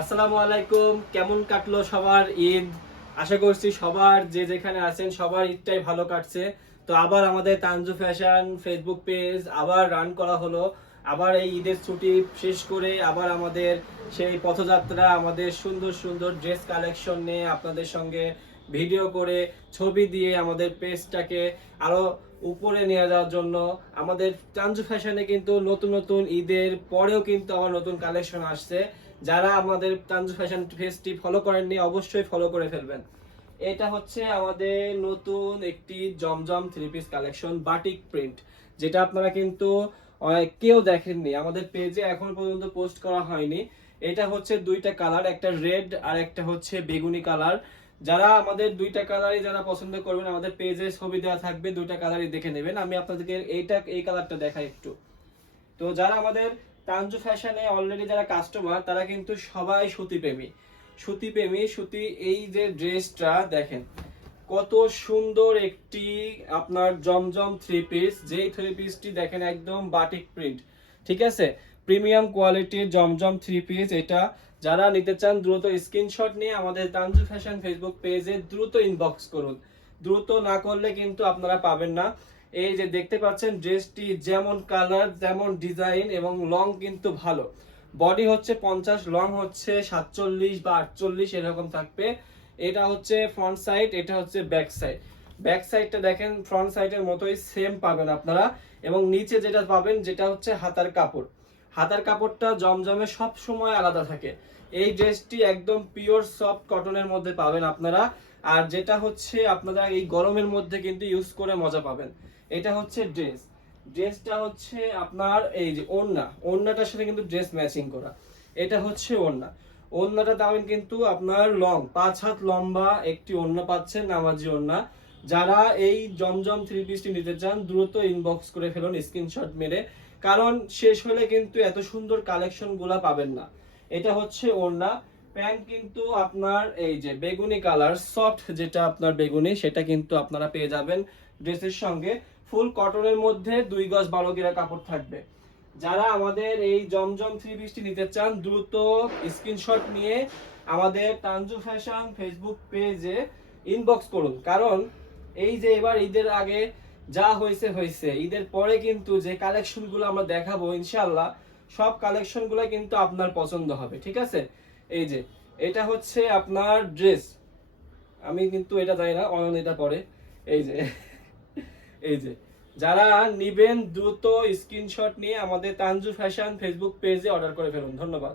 আসসালামু আলাইকুম। কেমন কাটলো সবার ঈদ? আশা করছি সবার যে যেখানে আছেন সবার ঈদটাই ভালো কাটছে। তো আবার আমাদের তানজু ফ্যাশন ফেসবুক পেজ আবার রান করা হলো। আবার এই ঈদের ছুটি শেষ করে আবার আমাদের সেই পথযাত্রা, আমাদের সুন্দর সুন্দর ড্রেস কালেকশন নিয়ে আপনাদের সঙ্গে ভিডিও করে ছবি দিয়ে আমাদের পেজটাকে আরো উপরে নিয়ে যাওয়ার জন্য। আমাদের তানজু ফ্যাশনে কিন্তু নতুন নতুন ঈদের পরেও কিন্তু আবার নতুন কালেকশন আসছে। যারা আমাদের তানজু ফ্যাশন পেজটি ফলো করেননি অবশ্যই ফলো করে ফেলবেন। এটা হচ্ছে আমাদের নতুন একটি জমজম three piece collection batik print, যেটা আপনারা কিন্তু কেউ দেখেননি, আমাদের পেজে এখন পর্যন্ত পোস্ট করা হয়নি। এটা হচ্ছে দুইটা কালার, একটা রেড আর একটা হচ্ছে বেগুনি কালার। যারা আমাদের দুইটা কালারই যারা পছন্দ করবেন আমাদের পেজে ছবি দেওয়া থাকবে, দুইটা কালারই দেখে নেবেন। আমি আপনাদেরকে এই কালারটা দেখাই একটু। তো যারা আমাদের তানজু ফ্যাশনে অলরেডি যারা কাস্টমার তারা কিন্তু সবাই সুতি প্রেমী। সুতি এই যে ড্রেসটা দেখেন কত সুন্দর একটি আপনার জমজম থ্রি পিস, যেই থ্রি পিসটি দেখেন একদম বাটিক প্রিন্ট, ঠিক আছে, প্রিমিয়াম কোয়ালিটির জমজম থ্রি পিস এটা। যারা নিতে চান দ্রুত স্ক্রিনশট নিয়ে আমাদের তানজু ফ্যাশন ফেসবুক পেজে দ্রুত ইনবক্স করুন। দ্রুত না করলে কিন্তু আপনারা পাবেন না। এই যে দেখতে পাচ্ছেন ড্রেসটি যেমন কালার যেমন ডিজাইন এবং লং কিন্তু ভালো। বডি হচ্ছে 50, লং হচ্ছে 47 বা 48 এরকম থাকবে। এটা হচ্ছে ফ্রন্ট সাইড, এটা হচ্ছে ব্যাক সাইড। ব্যাক সাইডটা দেখেন ফ্রন্ট সাইডের মতোই সেম পাবেন আপনারা। এবং নিচে যেটা পাবেন যেটা হচ্ছে হাতার কাপড়। হাতার কাপড়টা জমজমে সব সময় আলাদা থাকে। এই ড্রেসটি একদম পিওর সফট কটনের মধ্যে পাবেন আপনারা। আর যেটা হচ্ছে আপনারা এই গরমের মধ্যে কিন্তু ইউজ করে মজা পাবেন। এটা হচ্ছে ড্রেসটা হচ্ছে আপনার এই যে ওড়নাটার সাথে কিন্তু ড্রেস ম্যাচিং করা। এটা হচ্ছে ওড়নাটা দামেন কিন্তু আপনার লং 5 হাত লম্বা একটি ওড়না পাচ্ছেন, নামাজি ওড়না। যারা এই জমজম থ্রি পিসটি নিতে চান দ্রুত ইনবক্স করে ফেলুন স্ক্রিনশট মেরে, কারণ শেষ হলে কিন্তু এত সুন্দর কালেকশন গুলা পাবেন না। এটা হচ্ছে ওড়না। প্যান্ট কিন্তু আপনার এই যে বেগুনি কালার সফট, যেটা আপনার বেগুনি সেটা কিন্তু আপনারা পেয়ে যাবেন ড্রেসের সঙ্গে। ফুল কটনের মধ্যে 2 গজ 12 গিরা কাপড় থাকবে। যারা আমাদের এই জমজম থ্রি পিসটি নিতে চান দ্রুত স্ক্রিনশট নিয়ে আমাদের তানজু ফ্যাশন ফেসবুক পেজে ইনবক্স করুন, কারণ এই যে এবার ঈদের আগে যা হয়েছে ঈদের পরে কিন্তু যে কালেকশনগুলো আমরা দেখাবো ইনশাআল্লাহ সব কালেকশনগুলো কিন্তু আপনার পছন্দ হবে, ঠিক আছে। এই যে এটা হচ্ছে আপনার ড্রেস, আমি কিন্তু এটা জানি না, অনন্যতা পরে। এই যে এই যে যারা নিবেন দ্রুত স্ক্রিনশট নিয়ে আমাদের তানজু ফ্যাশন ফেসবুক পেজে অর্ডার করে ফেলুন। ধন্যবাদ।